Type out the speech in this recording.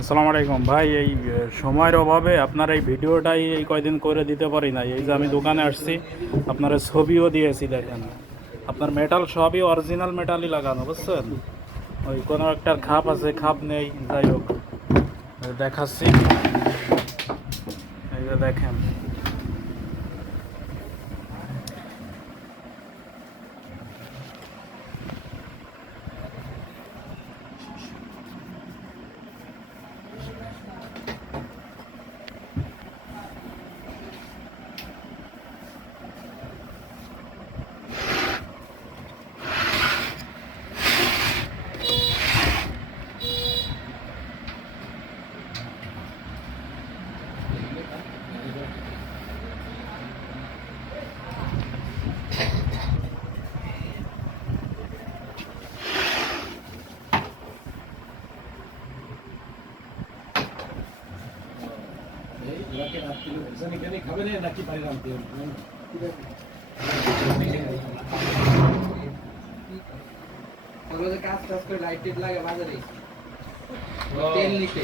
আসসালামু আলাইকুম ভাই। এই সময়ের অভাবে আপনার এই ভিডিওটাই এই কয়দিন করে দিতে পারি না। এই যে আমি দোকানে আসছি, আপনার ছবিও দিয়েছি, দেখেন আপনার মেটাল সবই অরিজিনাল মেটালই লাগানো, বুঝছেন? ওই কোনো একটার খাপ আছে, খাপ নেই, যাই হোক দেখাচ্ছি। এই যে দেখেন, কাজ টাজ করে লাইট টিট লাগে বাজারে তেল নিতে